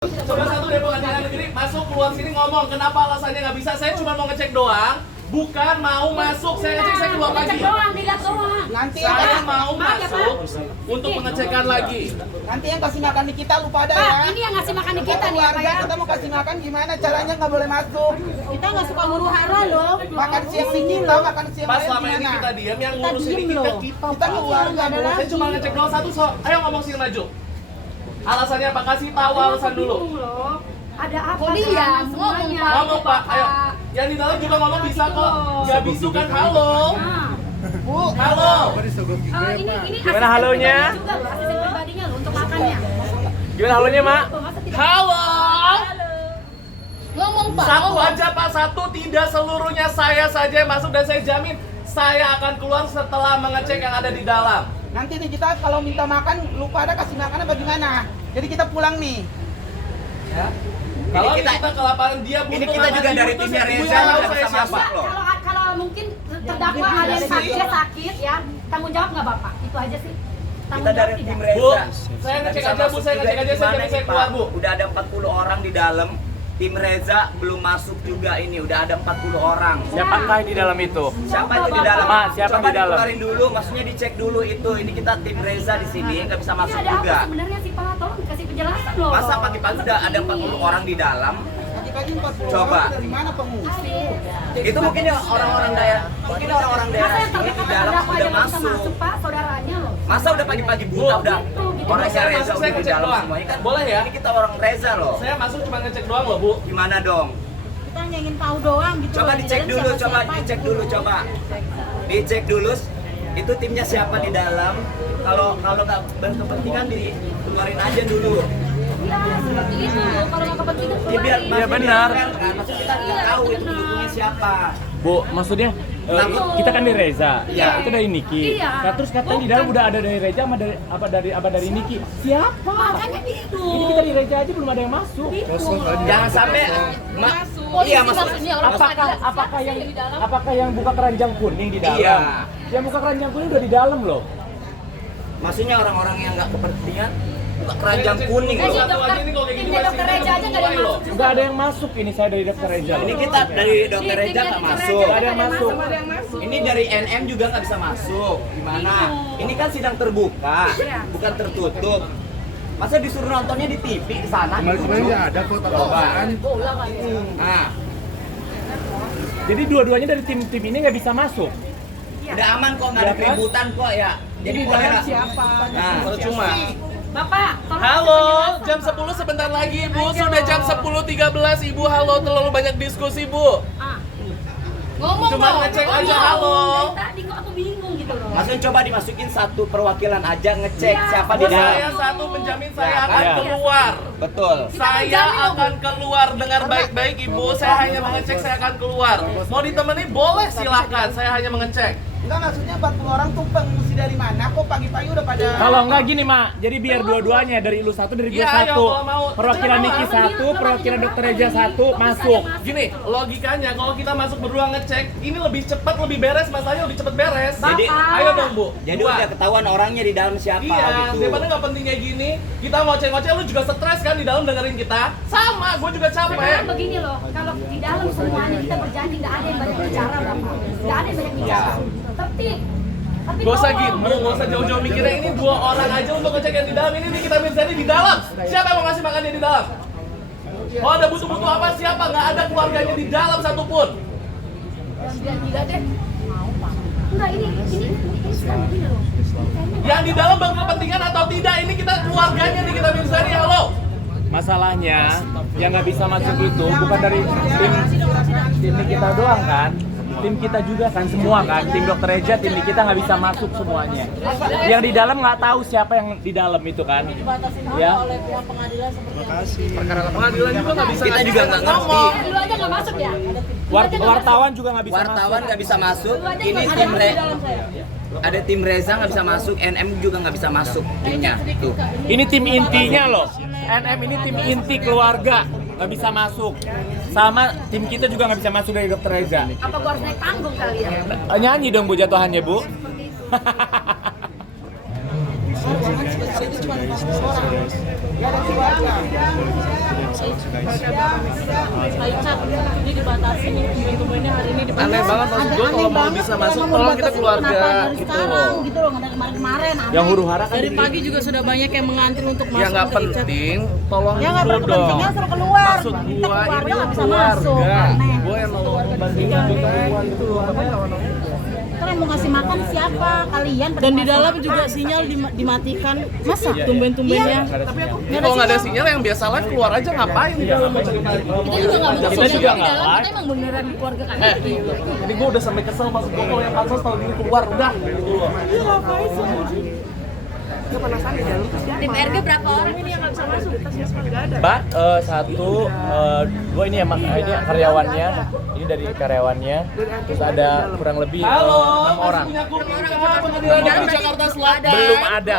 Coba satu deh pengadilan negeri masuk keluar sini ngomong kenapa alasannya nggak bisa. Saya cuma mau ngecek doang, bukan mau masuk. Saya ngecek, saya keluar lagi. Ngecek doang, dilihat doang. Nanti Saya yang mau masuk untuk pengecekan lagi. nanti yang kasih makan di kita lupa ada Pak, ya. ini yang ngasih makan di kita nih ya, Pak Keluarga ya. kita mau kasih makan gimana caranya, nggak boleh masuk. Kita nggak suka huru hara loh. Makan siang di kita, makan siang Pas lain selama ini gimana? kita diam, yang Kita ngurus ini diem kita loh. Kita keluarga ada Bu. Saya cuma ngecek doang satu, so. Ayo ngomong sini maju. Alasannya apa? Kasih tahu alasan dulu. Ada apa? Iya, kan? ngomong, Semuanya. Pak. Ngomong Pak, ayo. Yang di dalam juga ngomong bisa kok. Gak bisu kan, halo. Nah, Bu, Halo. ini Gimana halonya? juga loh, asisten pribadinya loh untuk makannya. Gimana halonya, Mak? Masa tidak? Halo. Ngomong Pak, Satu ngomong. aja Pak, satu, tidak seluruhnya saya saja yang masuk dan saya jamin saya akan keluar setelah mengecek yang ada di dalam. nanti nih kita kalau minta makan lupa ada kasih makan apa gimana? Jadi kita pulang nih. Ya. Kalau kita- kita ke lapangan dia butuh ini kita makan juga di dari YouTube, timnya ibu Reza yang tahu nggak saya bisa siapa. masuk. Kalau mungkin terdakwa ada yang sakit ya, tanggung jawab nggak Bapak? Itu aja sih. Kita Tanggung dari jawab tim tidak? Bu, Reza. saya Nggak ngecek bisa aja Bu, masuk saya juga. ngecek Ini aja, saya gimana bisa nih, keluar Pak? Bu. Udah ada 40 orang di dalam. Tim Reza belum masuk juga ini, udah ada 40 orang. Siapakah di dalam itu? Siapa itu di dalam? Mak, siapa Coba di dalam? dikeluarin dulu, maksudnya dicek dulu itu. Ini kita tim Reza di sini nggak bisa Ini masuk ada juga. apa sebenarnya sih Pak? Tolong kasih penjelasan loh. Masa pagi-pagi udah ada 40 orang di dalam? Pagi-pagi 40 Coba. orang dari mana pengungsi? Itu mungkin ya orang-orang daerah, mungkin orang-orang daerah Masa yang sini terdekat di dalam terdakwa aja udah nggak bisa masuk. masuk Pak, saudaranya loh. Masa udah pagi-pagi buta udah Gitu. orang Saya Reza masuk, saya udah di ngecek dalam doang. semuanya kan? Boleh ya? Ini kita orang Reza loh. Saya masuk cuma ngecek doang loh Bu. Gimana dong? Kita hanya ingin tahu doang gitu. Coba loh, di dicek dalam dulu, siapa-siapa coba dicek gitu. dulu, coba dicek dulu. Itu timnya siapa di dalam? Kalau nggak berkepentingan dikeluarin aja dulu. Iya, seperti itu. Kalau nggak kepentingan Ya biar keluarin. Iya, benar. Kan? Maksud kita nggak tahu itu pendukungnya siapa. Bu, maksudnya kita kan dari Reza, Iya. itu dari Niki. Iya. Nah, terus katanya di dalam udah ada dari Reza sama dari Niki. Siapa? Makanya itu. Ini kita di Reza aja belum ada yang masuk. Jangan sampai iya maksudnya orang Apakah yang buka keranjang kuning di dalam? Iya. Yang buka keranjang kuning udah di dalam loh. maksudnya orang-orang yang nggak kepentingan buka keranjang kuning Ini loh. Satu aja ini kalau kayak gini Tim masih dokter Reza aja nggak ada yang masuk. Nggak ada yang masuk ini, saya dari dokter Reza. Ini kita dari dokter Reza nggak masuk. Nggak ada yang masuk. Ini dari NM juga nggak bisa masuk. Gimana? Ini kan sidang terbuka, bukan tertutup. Masa disuruh nontonnya di TV di sana? Kemarin ada kok tawaran. Nah, Jadi dua-duanya dari tim ini nggak bisa masuk. udah aman kok, nggak ada Ya kan? keributan kok ya. Jadi boleh lah. Nah, Percuma. Bapak, tolong Halo, kasih jam 10 sebentar lagi Ibu. Sudah jam 10.13 Ibu. Halo, terlalu banyak diskusi Bu. Ah, Ngomong Cuma dong. ngecek aja halo. dari tadi kok aku bingung gitu loh. maksudnya coba dimasukin satu perwakilan aja ngecek Iya. siapa di Saya dalam. satu menjamin saya Ya, akan ya. keluar. Betul. Saya akan keluar, dengar baik-baik Ibu. Saya hanya mengecek, saya akan keluar. Mau ditemani boleh silahkan. Saya hanya mengecek. Enggak, maksudnya 40 orang tuh pengungsi dari mana? Kok pagi-pagi udah pada Kalau nggak gini, Mak. Jadi biar dua-duanya dari lu satu, dari gue Iya, ayo, satu. kalau mau. Perwakilan Coba, Niki apa satu, perwakilan dokter Reza satu, masuk. Gini, logikanya kalau kita masuk berdua ngecek, ini lebih cepat, lebih beres, masalahnya lebih cepat beres. Jadi- ayo dong Bu. Jadi Dua. udah ketahuan orangnya di dalam siapa Iya, gitu. daripada nggak penting kayak gini, kita ngoceh-ngoceh, lu juga stres kan di dalam dengerin kita. Sama, gue juga Sekarang capek. begini loh, kalau di dalam semuanya kita berjanji nggak ada yang banyak bicara Bapak. Nggak ada yang banyak bicara. Tertib. Tapi Gak usah tolong. gitu, gak usah jauh-jauh mikirnya ini 2 orang aja untuk ngecek yang di dalam. Ini nih kita Mirzani di dalam. Siapa yang mau ngasih makan dia di dalam? Oh ada butuh-butuh apa siapa? Nggak ada keluarganya di dalam satupun. Biar tidak deh. Enggak, ini sekarang begini loh. Yang di dalam berkepentingan atau tidak, ini kita keluarganya nih kita Mirzani. Halo. Masalahnya yang nggak bisa masuk itu bukan dari tim kita doang kan, tim kita juga kan, semua kan, tim dokter Reza, tim kita nggak bisa masuk semuanya. Yang di dalam nggak tahu siapa yang di dalam itu kan, ya. Pengadilan juga nggak bisa. Kita juga nggak ngerti. Dulu aja nggak masuk ya? Wartawan juga nggak bisa Wartawan nggak bisa masuk. Dulu aja Ini nggak tim ada di dalam saya. ada tim Reza nggak bisa masuk, NM juga nggak bisa masuk timnya. Tuh. masuk. Ini tim intinya loh. NM ini tim inti keluarga nggak bisa masuk. Sama tim kita juga nggak bisa masuk dari dokter Reza. Apa gua harus naik panggung kali ya? Nyanyi dong Bu jatuhannya Bu. cuma 40 orang. Nggak ada keluarga. Aicat, ini dibatasi nih, tumben-tumbennya hari ini dibatasi. Aneh banget maksud gue kalau mau bisa masuk tolong kita keluarga Dari gitu sekarang loh. gitu loh, nggak ada kemarin-kemarin. Yang huru-hara kan Dari pagi juga sudah banyak yang mengantri untuk masuk. Ya nggak untuk Aicat. penting, tolong Ya nggak dulu dong. berkepentingan suruh keluar. Maksud Kita gua keluarga ini nggak bisa masuk. keluarga. Aneh. Gua yang mau bantuin keluar itu loh. Terus yang mau ngasih makan siapa? Kalian. Dan di dalam juga sinyal dimatikan. Masa? Tumben-tumbennya. Kalau nggak ada sinyal yang biasa live keluar aja ngapain di dalam mau cari Kita juga nggak butuh Kita juga sinyal di nggak dalam, live. kita emang beneran di keluarga kan. Ini gue udah sampai kesel maksud gue kalau yang pansos tahu diri keluar udah gitu loh. Tim RG berapa orang ini yang nggak bisa masuk? Mbak, satu, dua ini emang ini karyawannya, ini dari karyawannya, terus ada kurang lebih 6 orang. Pengadilan Negeri Jakarta Selatan. Belum ada.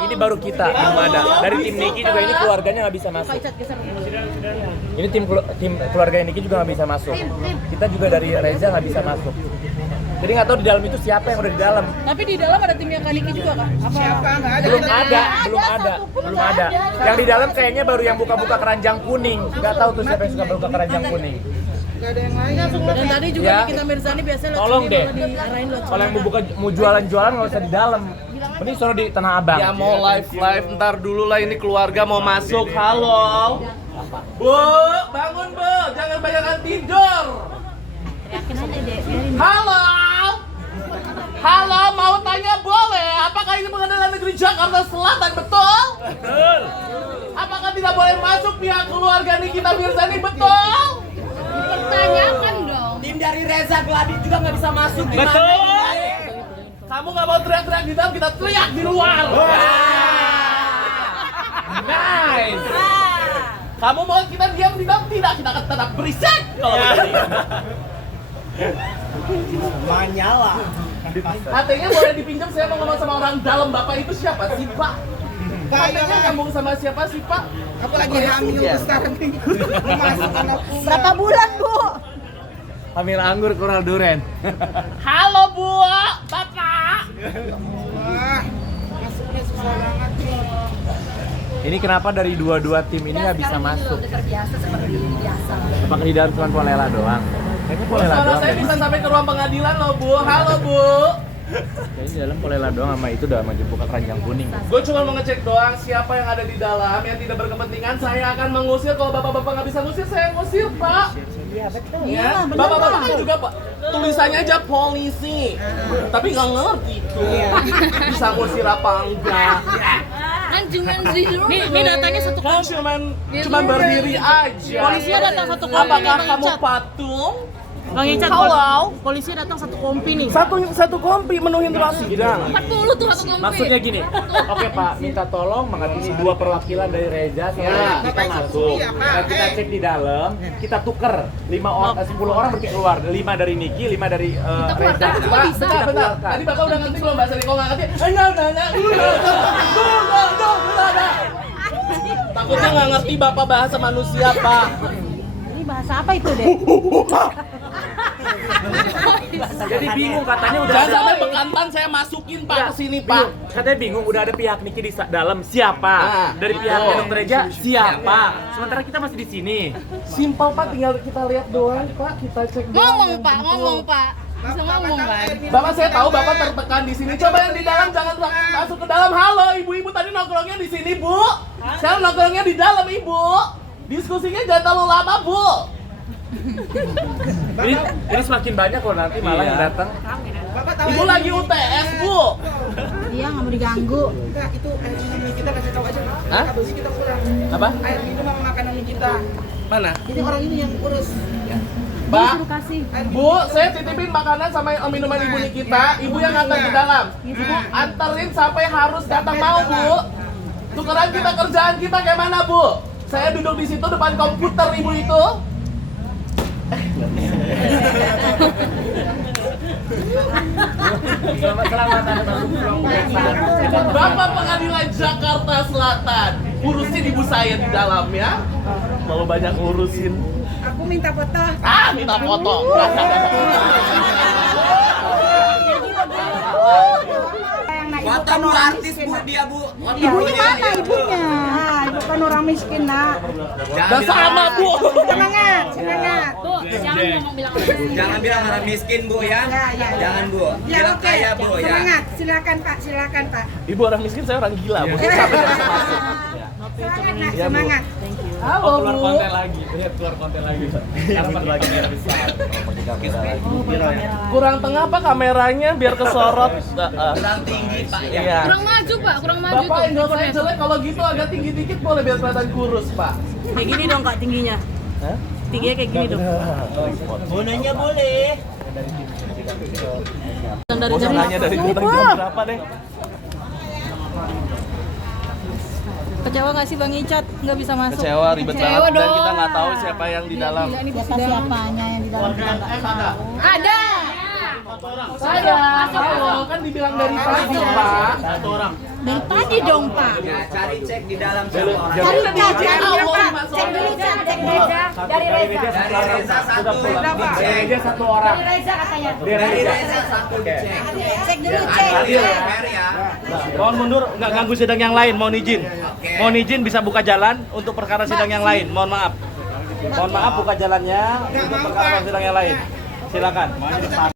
Ini baru kita, belum ada. Dari tim Niki juga ini keluarganya nggak bisa masuk. Ini tim keluarga Niki juga nggak bisa masuk. Kita juga dari Reza nggak bisa masuk. Jadi nggak tahu di dalam itu siapa yang udah di dalam. Tapi di dalam ada timnya Kaniki juga kak? Apa? Siapa? Nggak ada. Belum ada. Yang di dalam kayaknya baru yang buka-buka keranjang kuning. Nggak tahu tuh siapa yang suka buka keranjang kuning. Nggak ada yang lain. Dan tadi juga Ya. Nikita Mirzani biasanya lewat Tolong sini deh. malah diarahin lewat Kalau yang mau jualan-jualan nggak usah di dalam. Mending suruh di Tanah Abang. Ya mau live ntar dulu lah ini keluarga mau masuk. Halo. Bu, bangun Bu, jangan banyakan tidur. Yakin aja deh, biarin. Halo. Halo, mau tanya boleh? Apakah ini Pengadilan Negeri Jakarta Selatan betul? Betul. Apakah tidak boleh masuk pihak keluarga Nikita Mirzani betul? Pertanyakan dong. Tim dari Reza Gladys juga nggak bisa masuk. Gimana Betul. ini? Kamu nggak mau teriak-teriak di dalam, kita teriak di luar. Nice. Kamu mau kita diam di dalam? Tidak, kita akan tetap berisik. Kalau begini. Menyala. Hatinya boleh dipinjam, saya mau ngomong sama orang dalam. Bapak itu siapa sih, Pak? Hatinya nyambung sama siapa sih, Pak? Aku lagi hamil besar nih. Masuk anak pula. Berapa bulan Bu? Hamil anggur kurang duren. Halo, Bu. Bapak. Wah, masuknya susah banget nih. Ini kenapa dari dua tim ini nggak bisa masuk? Udah terbiasa seperti biasa. Apakah di dalam cuma Polela doang? Kayaknya Polela Suara doang. saya deh. bisa sampai ke ruang pengadilan loh, Bu. Halo, Bu. Kayaknya di dalam Polela doang sama itu udah mau buka keranjang kuning. Gue cuma mau ngecek doang siapa yang ada di dalam yang tidak berkepentingan. Saya akan mengusir. Kalau bapak-bapak nggak bisa ngusir, saya ngusir, Pak. Iya, Ya, bapak-bapak kan juga, Pak. Tulisannya aja polisi, tapi nggak ngerti tuh. Bisa ngusir apa enggak? Kan cuma di rumah. Ini datanya satu Kan cuman berdiri aja. Polisinya datang satu kompi. Apakah kamu patung? Bang Icat, Halo. polisi datang satu kompi nih. Satu kompi menuhin ruang sidang. 40 tuh satu kompi. Maksudnya gini, oke Pak, minta tolong mengatasi dua perwakilan dari Reza sama Ya. kita masuk. Iya, Pak. Dan kita cek di dalam, kita tuker 10 orang berarti keluar, 5 dari Niki, 5 dari Reza. Pak, bentar. Tadi Bapak udah ngerti belum bahasa ini? Kalau nggak ngerti, enggak. Takutnya nggak ngerti Bapak bahasa manusia, Pak. Ini bahasa apa itu deh? Jadi bingung katanya udah Jangan ada. sampai bekantan saya masukin Pak ke sini, Pak. Katanya bingung udah ada pihak Niki di dalam siapa? Nah, Dari pihak betul. Dr. Reza siapa? Sementara kita masih di sini. Simpel, Pak, tinggal kita lihat doang, Pak. Kita cek doang. Ngomong yang Pak, betul. ngomong Pak. Bisa ngomong kan? Bapak, saya tahu Bapak tertekan di sini. Coba yang di dalam jangan masuk ke dalam. Halo, ibu-ibu tadi nongkrongnya di sini, Bu. Sekarang nongkrongnya di dalam, Ibu. Diskusinya jangan terlalu lama, Bu. Ini semakin banyak loh nanti malah yang datang. Bapak tahu Ibu lagi UTS, Bu. Iya, nggak mau diganggu. enggak itu air minum kita kasih tahu aja. Hah? Habis kita kurang. Apa? Air minum sama makanan kita. Mana? Jadi orang ini yang urus. Pak, Suruh kasih. Bu, saya titipin makanan sama minuman Ibu Nikita. Ibu yang ngantar ke dalam. Ibu anterin sampai harus datang mau, Bu. Tukeran kita kerjaan kita kayak mana, Bu? Saya duduk di situ depan komputer Ibu itu. Selamat Anda masuk ruang pemeriksaan. Bapak Pengadilan Jakarta Selatan, urusin ibu saya di dalam ya. Mau banyak urusin. Aku minta foto. Minta foto. Foto Bu artis Bu dia Bu. Foto Ibunya dia, mana iya, Bu. ibunya? bukan orang miskin nak. Udah sama Bu. Semangat, semangat. Bu, jangan ngomong bilang orang Jangan bilang orang miskin Bu ya. Ya. Jangan Bu. Ya Bilang oke, kaya Bu ya. semangat. Silakan Pak, silakan Pak. Ibu orang miskin, saya orang gila Bu. Sampai nggak bisa masuk. Semangat nak, semangat. Halo keluar Bu. konten lagi, lihat keluar konten lagi. Karena pakai kamera besar. Kurang tengah apa kameranya biar kesorot. Kurang tinggi Pak ya. Iya. kurang maju Pak, kurang maju Bapak tuh. enggak saya jelek, kalau gitu agak tinggi dikit boleh biar kelihatan kurus Pak. Kayak gini dong Kak tingginya. Hah? Tingginya kayak gini dong. Bonanya boleh. Gak usah nanya dari jam berapa deh. Kecewa nggak sih Bang Icat nggak bisa masuk? Kecewa, ribet banget dan kita nggak tahu siapa yang di dalam. Siapanya yang di dalam kita nggak tahu. Ada. Saya, halo, kan dibilang dari tadi Pak. Dari tadi dong Pak. Ya, cari cek di dalam semua orang. Cari Cek Cak, dulu, cek dulu Cak, cek dulu. Dari Reza. Dari Reza satu dicek. Dia satu orang. Dari Reza katanya. Dari Reza satu dicek. Cek dulu, cek. Adil ya, fair ya. Mohon mundur, nggak ganggu sidang yang lain, mohon izin. Mohon izin bisa buka jalan untuk perkara sidang yang lain, mohon maaf. Mohon maaf buka jalannya untuk perkara sidang yang lain. Silakan.